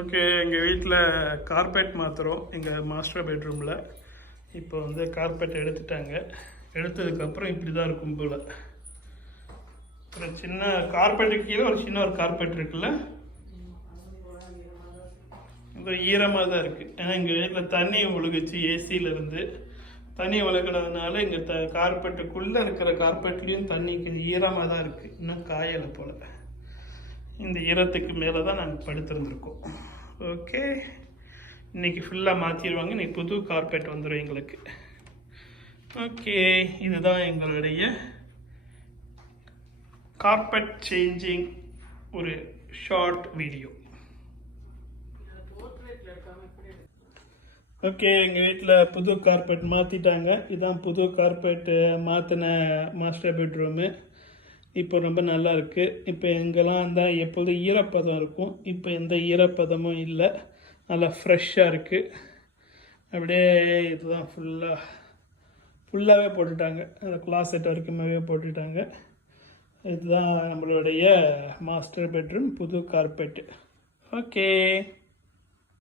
Okay, எங்கள் வீட்டில் carpet மாற்றுறோம் எங்கள் மாஸ்டர் பெட்ரூமில். இப்போ வந்து கார்பெட் எடுத்துட்டாங்க. எடுத்ததுக்கப்புறம் இப்படி தான் இருக்கும் போல். ஒரு சின்ன கார்பெட்டுக்கு கீழே ஒரு சின்ன ஒரு கார்பெட் இருக்குல்ல, இது ஈரமாக தான் இருக்குது. ஏன்னா எங்கள் வீட்டில் தண்ணி ஒழுகுச்சு, ஏசியிலேருந்து தண்ணி ஒழுகினதுனால எங்கள் கார்பெட்டுக்குள்ளே இருக்கிற கார்பெட்லேயும் தண்ணி கொஞ்சம் ஈரமாக தான் இருக்குது, இன்னும் காயலை போல். இந்த ஈரத்துக்கு மேலே தான் நாங்கள் படுத்திருந்துருக்கோம். ஓகே, இன்றைக்கி ஃபுல்லாக மாற்றிடுவாங்க. இன்றைக்கி புது கார்பெட் வந்துடும் எங்களுக்கு. ஓகே, இதுதான் எங்களுடைய கார்பெட் சேஞ்சிங் ஒரு ஷார்ட் வீடியோ. ஓகே, எங்கள் வீட்டில் புது கார்பெட் மாற்றிட்டாங்க. இதுதான் புது கார்பெட்டு மாற்றின மாஸ்டர் பெட்ரூமு. இப்போ ரொம்ப நல்லா இருக்குது. இப்போ எங்கெல்லாம் தான் எப்போதும் ஈரப்பதம் இருக்கும், இப்போ எந்த ஈரப்பதமும் இல்லை, நல்லா ஃப்ரெஷ்ஷாக இருக்குது. அப்படியே இதுதான் ஃபுல்லாகவே போட்டுட்டாங்க. அந்த கிளாசெட் வரைக்குமாவே போட்டுட்டாங்க. இதுதான் நம்மளுடைய மாஸ்டர் பெட்ரூம் புது கார்பெட்டு. ஓகே.